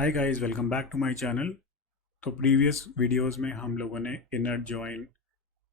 Hi guys, welcome back to my channel. तो previous videos में हम लोगों ने इनर जॉइन,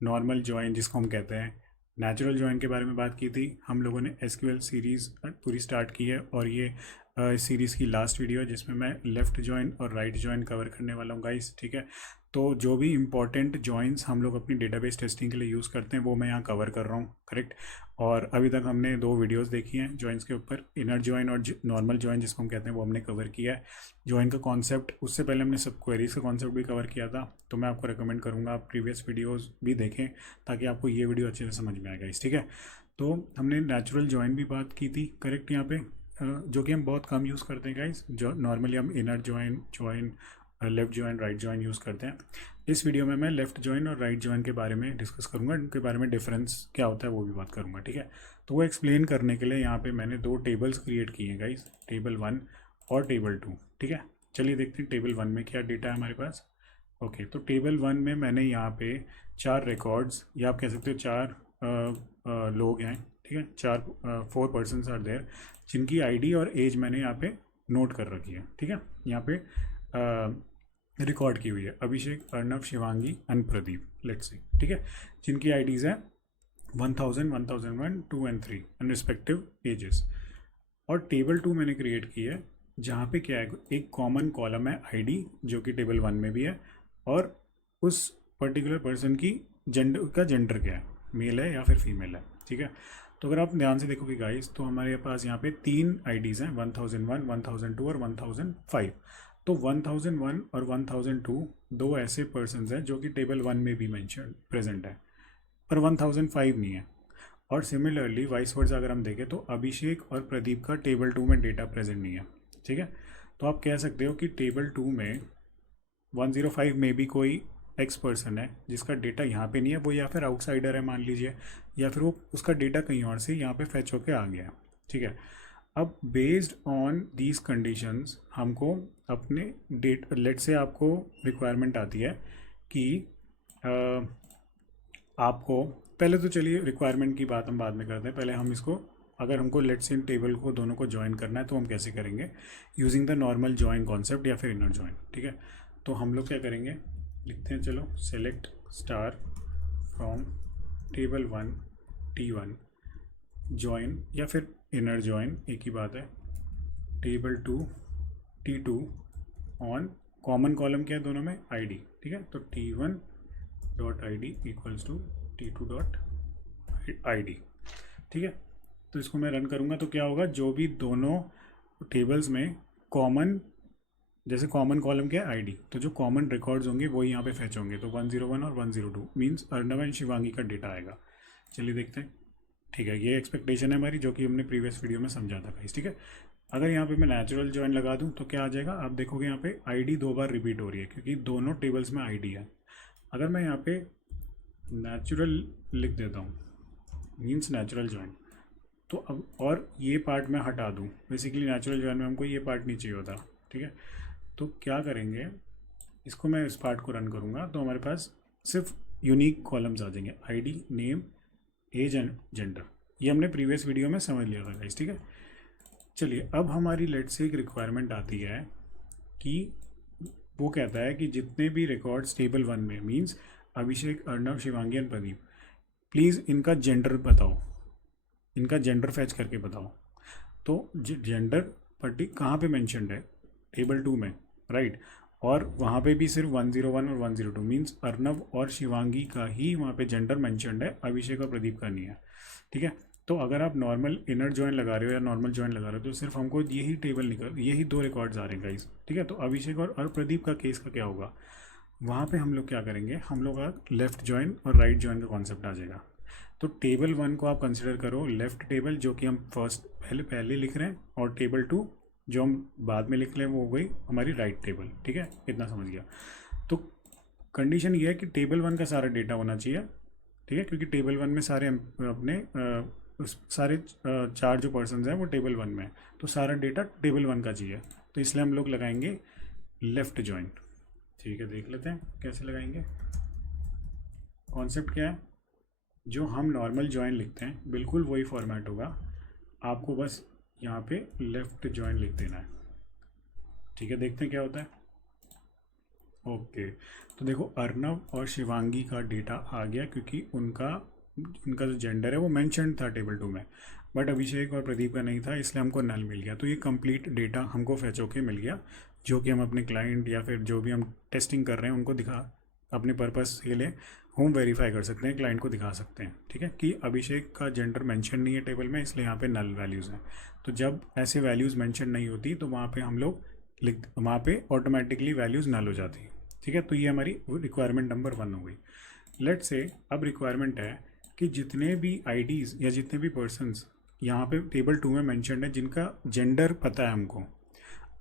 नॉर्मल जॉइन जिसको हम कहते हैं, नेचुरल जॉइन के बारे में बात की थी। हम लोगों ने एसक्यूएल सीरीज़ पूरी स्टार्ट की है और ये इस सीरीज़ की लास्ट वीडियो है जिसमें मैं लेफ़्ट जॉइन और राइट जॉइन कवर करने वाला हूँ गाइस। ठीक है, तो जो भी इंपॉर्टेंट जॉइंस हम लोग अपनी डेटाबेस टेस्टिंग के लिए यूज़ करते हैं वो मैं यहाँ कवर कर रहा हूँ, करेक्ट। और अभी तक हमने दो वीडियोस देखी हैं जॉइंस के ऊपर, इनर जॉइन और नॉर्मल जॉइन जिसको हम कहते हैं वो हमने कवर किया है। जॉइन का कॉन्सेप्ट, उससे पहले हमने सब क्वेरीज का कॉन्सेप्ट भी कवर किया था, तो मैं आपको रिकमेंड करूँगा आप प्रीवियस वीडियोस भी देखें ताकि आपको ये वीडियो अच्छे से समझ में आएगा इस। ठीक है, तो हमने नेचुरल जॉइन भी बात की थी, करेक्ट, यहाँ पे जो कि हम बहुत कम यूज़ करते हैं गाइस। जो नॉर्मली हम inner join, join, left join, right join use करते हैं। इस वीडियो में मैं लेफ़्ट जॉइन और राइट जॉइन के बारे में डिस्कस करूँगा, इनके बारे में डिफरेंस क्या होता है वो भी बात करूँगा। ठीक है, तो वो एक्सप्लेन करने के लिए यहाँ पे मैंने दो टेबल्स क्रिएट किए हैं गाइस, टेबल 1 और टेबल 2। ठीक है, चलिए देखते हैं टेबल 1 में क्या डेटा है हमारे पास। ओके, तो टेबल 1 में मैंने यहाँ पे चार रिकॉर्ड्स, या आप कह सकते हो चार लोग हैं। ठीक है, चार 4 पर्सन्स आर देयर जिनकी आईडी और एज मैंने यहाँ पे नोट कर रखी है। ठीक है, यहाँ पे रिकॉर्ड की हुई है, Abhishek, Arnav, Shivangi and Pradeep, let's say. ठीक है, जिनकी आईडीज़ हैं 1000, 1001, 2 एंड 3 एंड रिस्पेक्टिव एजेस। और टेबल 2 मैंने क्रिएट की है जहाँ पे क्या है, एक कॉमन कॉलम है आईडी जो कि टेबल 1 में भी है, और उस पर्टिकुलर पर्सन की जेंडर क्या है, मेल है या फिर फीमेल है। ठीक है, तो अगर आप ध्यान से देखोगे गाइस तो हमारे पास यहाँ पे तीन आईडीज़ हैं, 1001, 1002 और 1005। तो 1001 और 1002 दो ऐसे पर्सन्स हैं जो कि टेबल 1 में भी मेंशन प्रेजेंट है, पर 1005 नहीं है। और सिमिलरली वाइस वर्ड्स अगर हम देखें तो अभिषेक और प्रदीप का टेबल 2 में डेटा प्रेजेंट नहीं है। ठीक है, तो आप कह सकते हो कि टेबल 2 में 105 में भी कोई एक्स पर्सन है जिसका डेटा यहाँ पे नहीं है, वो या फिर आउटसाइडर है मान लीजिए, या फिर वो उसका डेटा कहीं और से यहाँ पे फैच होके आ गया है। ठीक है, अब बेस्ड ऑन दीज कंडीशंस हमको अपने लेट से आपको रिक्वायरमेंट आती है कि आपको, पहले तो चलिए रिक्वायरमेंट की बात हम बाद में करते हैं, पहले हम इसको, अगर हमको लेट्स इन टेबल को दोनों को ज्वाइन करना है तो हम कैसे करेंगे, using the normal join concept या फिर इनर ज्वाइन। ठीक है, तो हम लोग क्या करेंगे, लिखते हैं, चलो, select star from table 1 T1 join, या फिर इनर ज्वाइन एक ही बात है, table 2 T2 on common column क्या है दोनों में, आईडी। ठीक है, तो T1 dot I D equals to T2 dot I D. ठीक है, तो इसको मैं रन करूँगा तो क्या होगा, जो भी दोनों टेबल्स में कॉमन, जैसे कॉमन कॉलम क्या है आईडी, तो जो कॉमन रिकॉर्ड्स होंगे वो यहाँ पे फैच होंगे, तो 101 और 102 मीन्स अर्नव एंड शिवांगी का डेटा आएगा। चलिए देखते हैं। ठीक है, ये एक्सपेक्टेशन है हमारी जो कि हमने प्रीवियस वीडियो में समझा था गाइस। ठीक है, अगर यहाँ पे मैं नेचुरल जॉइन लगा दूँ तो क्या आ जाएगा, आप देखोगे यहाँ पे आईडी दो बार रिपीट हो रही है क्योंकि दोनों टेबल्स में आईडी है। अगर मैं यहाँ पे नेचुरल लिख देता हूँ, मीन्स नेचुरल जॉइन, तो अब और ये पार्ट मैं हटा दूँ, बेसिकली नेचुरल जॉइन में हमको ये पार्ट नहीं चाहिए होता। ठीक है, तो क्या करेंगे, इसको मैं इस पार्ट को रन करूँगा तो हमारे पास सिर्फ यूनिक कॉलम्स आ जाएंगे, ID, name, age and gender. ये हमने प्रीवियस वीडियो में समझ लिया था गाइस। ठीक है, चलिए अब हमारी लेट से एक रिक्वायरमेंट आती है कि वो कहता है कि जितने भी रिकॉर्ड्स टेबल 1 में, means Abhishek, Arnav, Shivangi and Pradeep, please इनका जेंडर बताओ, इनका जेंडर फैच करके बताओ। तो जेंडर पर्टी कहाँ पे मेंशनड है, टेबल 2 में, राइट। और वहाँ पे भी सिर्फ 101 और 102 मीन्स अर्नव और शिवांगी का ही वहाँ पे जेंडर मेंशनड है, अभिषेक और प्रदीप का नहीं है। ठीक है, तो अगर आप नॉर्मल इनर जॉइन लगा रहे हो या नॉर्मल जॉइन लगा रहे हो तो सिर्फ हमको यही टेबल निकल, यही दो रिकॉर्ड्स आ रहे हैं गाइस। ठीक है, तो अभिषेक और प्रदीप का केस का क्या होगा, वहाँ पे हम लोग क्या करेंगे, हम लोग का लेफ़्ट जॉइन और राइट जॉइन का कॉन्सेप्ट आ जाएगा। तो टेबल 1 को आप कंसिडर करो लेफ़्ट टेबल जो कि हम फर्स्ट पहले लिख रहे हैं, और टेबल 2 जो हम बाद में लिख लें वो हो गई हमारी राइट टेबल। ठीक है, इतना समझ गया। तो कंडीशन ये है कि टेबल 1 का सारा डेटा होना चाहिए। ठीक है, क्योंकि टेबल 1 में सारे अपने सारे चार जो पर्सन हैं वो टेबल 1 में है, तो सारा डेटा टेबल 1 का चाहिए, तो इसलिए हम लोग लगाएंगे लेफ़्ट जॉइन। ठीक है, देख लेते हैं कैसे लगाएंगे। कॉन्सेप्ट क्या है, जो हम नॉर्मल जॉइन लिखते हैं बिल्कुल वही फॉर्मेट होगा, आपको बस यहाँ पे लेफ़्ट जॉइन लिख देना है। ठीक है, देखते हैं क्या होता है। ओके, तो देखो अर्नव और शिवांगी का डेटा आ गया क्योंकि उनका उनका जो जेंडर है वो मेंशन था टेबल 2 में, बट अभिषेक और प्रदीप का नहीं था, इसलिए हमको नल मिल गया। तो ये कंप्लीट डेटा हमको फैच होके मिल गया, जो कि हम अपने क्लाइंट या फिर जो भी हम टेस्टिंग कर रहे हैं उनको दिखा, अपने पर्पस के लिए हम वेरीफाई कर सकते हैं, क्लाइंट को दिखा सकते हैं। ठीक है, कि अभिषेक का जेंडर मेंशन नहीं है टेबल में, इसलिए यहाँ पे नल वैल्यूज़ हैं। तो जब ऐसे वैल्यूज़ मेंशन नहीं होती तो वहाँ पे हम लोग वहाँ पे ऑटोमेटिकली वैल्यूज़ नल हो जाती हैं। ठीक है, तो ये हमारी रिक्वायरमेंट नंबर 1 हो गई। लेट से अब रिक्वायरमेंट है कि जितने भी आईडीज़ या जितने भी पर्सनस यहाँ पे टेबल 2 में मेंशन्ड है जिनका जेंडर पता है हमको,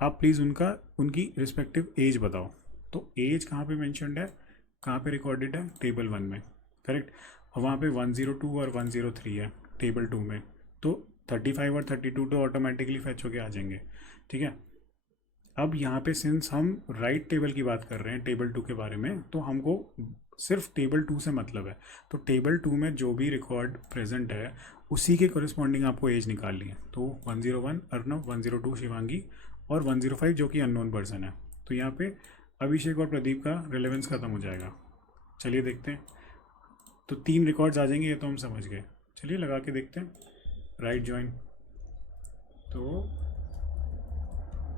आप प्लीज़ उनकी रिस्पेक्टिव एज बताओ। तो एज कहाँ पे मेंशन्ड है, कहाँ पे रिकॉर्डेड है, टेबल 1 में, करेक्ट। और वहाँ पे 102 और 103 है टेबल 2 में, तो 35 और 32 तो ऑटोमेटिकली फैच होके आ जाएंगे। ठीक है, अब यहाँ पे सिंस हम राइट टेबल की बात कर रहे हैं टेबल 2 के बारे में, तो हमको सिर्फ टेबल 2 से मतलब है। तो टेबल 2 में जो भी रिकॉर्ड प्रेजेंट है उसी के कोरिस्पॉन्डिंग आपको एज निकालनी है। तो 101 अर्नव, 102 शिवांगी और 105 जो कि अननोन पर्सन है। तो यहाँ पे अभिषेक और प्रदीप का रिलेवेंस ख़त्म हो जाएगा। चलिए देखते हैं, तो 3 रिकॉर्ड्स आ जाएंगे, ये तो हम समझ गए। चलिए लगा के देखते हैं राइट ज्वाइन। तो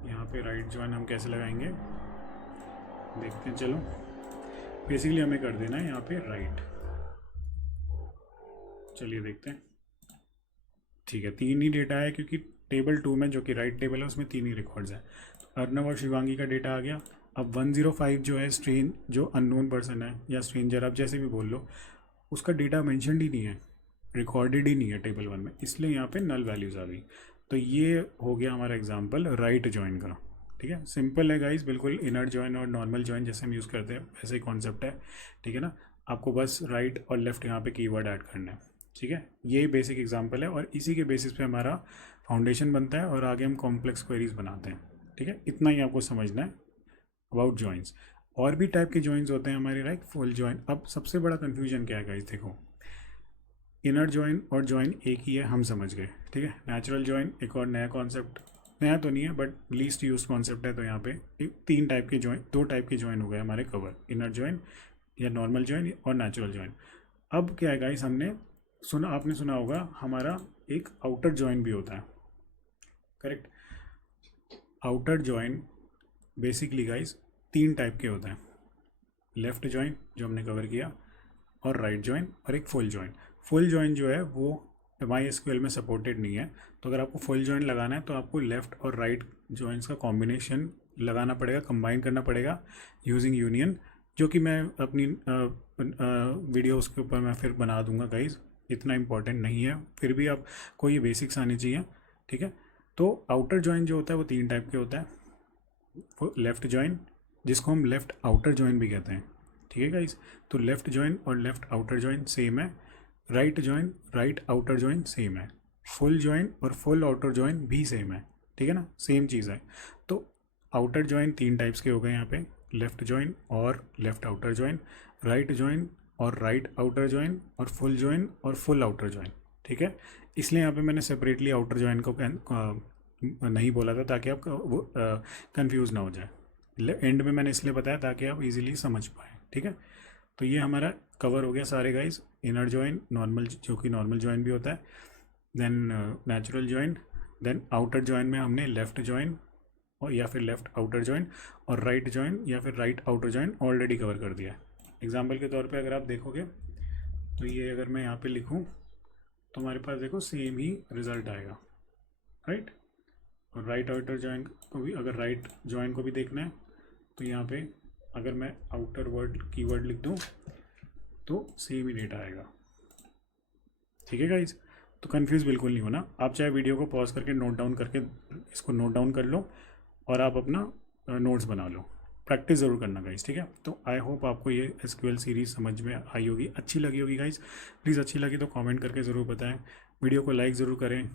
यहाँ पे राइट ज्वाइन हम कैसे लगाएंगे देखते हैं। चलो बेसिकली हमें कर देना है यहाँ पे राइट। चलिए देखते हैं। ठीक है, 3 ही डेटा है क्योंकि टेबल 2 में जो कि राइट टेबल है उसमें 3 ही रिकॉर्ड्स हैं। अर्नव और शिवांगी का डेटा आ गया। अब 105 जो है स्ट्रेन, जो अननोन पर्सन है या स्ट्रेंजर, आप जैसे भी बोल लो, उसका डेटा मेंशनड ही नहीं है, रिकॉर्डेड ही नहीं है टेबल 1 में, इसलिए यहाँ पे नल वैल्यूज़ आ गई। तो ये हो गया हमारा एग्जांपल राइट ज्वाइन का। ठीक है, सिंपल है गाइस, बिल्कुल इनर ज्वाइन और नॉर्मल ज्वाइन जैसे हम यूज़ करते हैं वैसे ही कॉन्सेप्ट है। ठीक है ना, आपको बस राइट और लेफ्ट यहाँ पे कीवर्ड ऐड करना है। ठीक है, ये बेसिक एग्जांपल है और इसी के बेसिस पे हमारा फाउंडेशन बनता है और आगे हम कॉम्प्लेक्स क्वेरीज बनाते हैं। ठीक है, इतना ही आपको समझना है अबाउट ज्वाइंस। और भी टाइप के ज्वाइंस होते हैं हमारे, लाइक फुल ज्वाइन। अब सबसे बड़ा कन्फ्यूजन क्या है गाइस, देखो इनर ज्वाइन और ज्वाइन एक ही है, हम समझ गए। ठीक है, नेचुरल ज्वाइन एक और नया कॉन्सेप्ट, नया तो नहीं है बट लीस्ट यूज कॉन्सेप्ट है। तो यहाँ पे 3 टाइप के ज्वाइन, 2 टाइप के ज्वाइन हो गए हमारे कवर, इनर ज्वाइन या नॉर्मल ज्वाइन और नेचुरल ज्वाइन। अब क्या है गाइस, आपने सुना होगा हमारा एक आउटर ज्वाइन भी होता है, correct. Outer join basically guys 3 type के होते हैं, लेफ्ट ज्वाइन जो हमने कवर किया, और राइट ज्वाइन, और एक फुल ज्वाइन। फुल ज्वाइन जो है वो MySQL में सपोर्टेड नहीं है, तो अगर आपको फुल ज्वाइन लगाना है तो आपको लेफ्ट और राइट ज्वाइंस का कॉम्बिनेशन लगाना पड़ेगा, कंबाइन करना पड़ेगा यूजिंग यूनियन, जो कि मैं अपनी वीडियो उसके ऊपर मैं फिर बना दूंगा गाइज, इतना इंपॉर्टेंट नहीं है, फिर भी आपको ये बेसिक्स आने चाहिए। ठीक है, तो आउटर ज्वाइन जो होता है वो 3 टाइप के होता है, वो लेफ्ट ज्वाइन जिसको हम लेफ्ट आउटर ज्वाइन भी कहते हैं। ठीक है गाइज, तो लेफ्ट ज्वाइन और लेफ्ट आउटर ज्वाइन सेम है, right join right outer join same है, फुल ज्वाइन और फुल आउटर ज्वाइन भी सेम है। ठीक है ना, सेम चीज़ है। तो आउटर ज्वाइन 3 टाइप्स के हो गए यहाँ पे, लेफ्ट ज्वाइन और left outer join, right join और राइट आउटर ज्वाइन, और फुल ज्वाइन और फुल आउटर ज्वाइन। ठीक है, इसलिए यहाँ पे मैंने सेपरेटली आउटर ज्वाइन को नहीं बोला था ताकि आप वो कंफ्यूज ना हो जाए। एंड में मैंने इसलिए बताया ताकि आप इजीली समझ पाएँ। ठीक है, तो ये हमारा कवर हो गया सारे गाइस, इनर ज्वाइन, नॉर्मल जो कि नॉर्मल ज्वाइन भी होता है, then natural join, then outer join में हमने लेफ्ट ज्वाइन और या फिर लेफ्ट आउटर ज्वाइन और राइट ज्वाइन या फिर right outer join already cover कर दिया है। एग्जाम्पल के तौर पे अगर आप देखोगे तो ये अगर मैं यहाँ पे लिखूँ तो हमारे पास देखो सेम ही रिजल्ट आएगा, राइट। और राइट आउटर ज्वाइन को भी, अगर राइट ज्वाइन को भी देखना है तो यहाँ पे अगर मैं आउटर वर्ड कीवर्ड लिख दूँ तो सेम ही डेटा आएगा। ठीक है गाइज, तो कंफ्यूज बिल्कुल नहीं होना, आप चाहे वीडियो को पॉज करके नोट डाउन करके इसको नोट डाउन कर लो और आप अपना नोट्स बना लो, प्रैक्टिस ज़रूर करना गाइज। ठीक है, तो आई होप आपको ये SQL सीरीज़ समझ में आई होगी, अच्छी लगी होगी गाइज। प्लीज़ अच्छी लगी तो कमेंट करके ज़रूर बताएं, वीडियो को लाइक ज़रूर करें,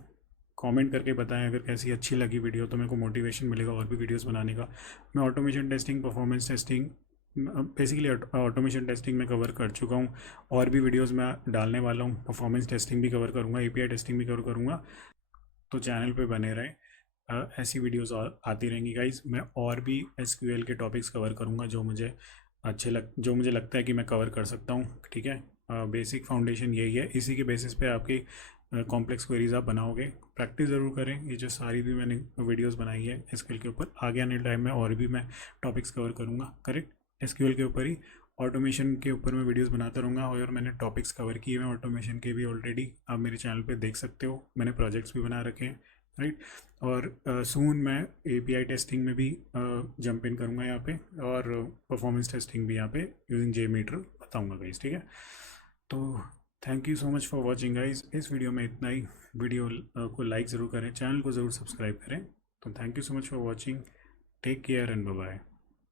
कमेंट करके बताएं अगर कैसी अच्छी लगी वीडियो, तो मेरे को मोटिवेशन मिलेगा और भी वीडियोस बनाने का। मैं automation testing, performance testing, basically automation testing में कवर कर चुका हूँ, और भी वीडियोस मैं डालने वाला हूँ, परफॉर्मेंस टेस्टिंग भी कवर करूँगा, API टेस्टिंग भी कवर करूँगा, तो चैनल पे बने रहें। ऐसी वीडियोस और आती रहेंगी गाइज। मैं और भी एसक्यूएल के टॉपिक्स कवर करूँगा जो मुझे लगता है कि मैं कवर कर सकता हूँ, ठीक है। बेसिक फाउंडेशन यही है, इसी के बेसिस पे आपकी कॉम्प्लेक्स क्वेरीज आप बनाओगे। प्रैक्टिस ज़रूर करें, ये जो सारी भी मैंने वीडियोस बनाई है एसक्यूएल के ऊपर, आगे आने टाइम में और भी मैं टॉपिक्स कवर करूँगा, करेक्ट। एसक्यूएल के ऊपर ही ऑटोमेशन के ऊपर मैं वीडियोस बनाता रहूँगा, और मैंने टॉपिक्स कवर किए हैं ऑटोमेशन के भी ऑलरेडी, आप मेरे चैनल पे देख सकते हो, मैंने प्रोजेक्ट्स भी बना रखे हैं, राइट। और सून मैं एपीआई टेस्टिंग में भी जंप इन करूँगा यहाँ पे, और परफॉर्मेंस टेस्टिंग भी यहाँ पे यूजिंग JMeter बताऊँगा गाइस, ठीक है। तो thank you so much for watching guys, इस वीडियो में इतना ही। वीडियो को लाइक ज़रूर करें, चैनल को ज़रूर सब्सक्राइब करें। तो thank you so much for watching, take care and bye bye.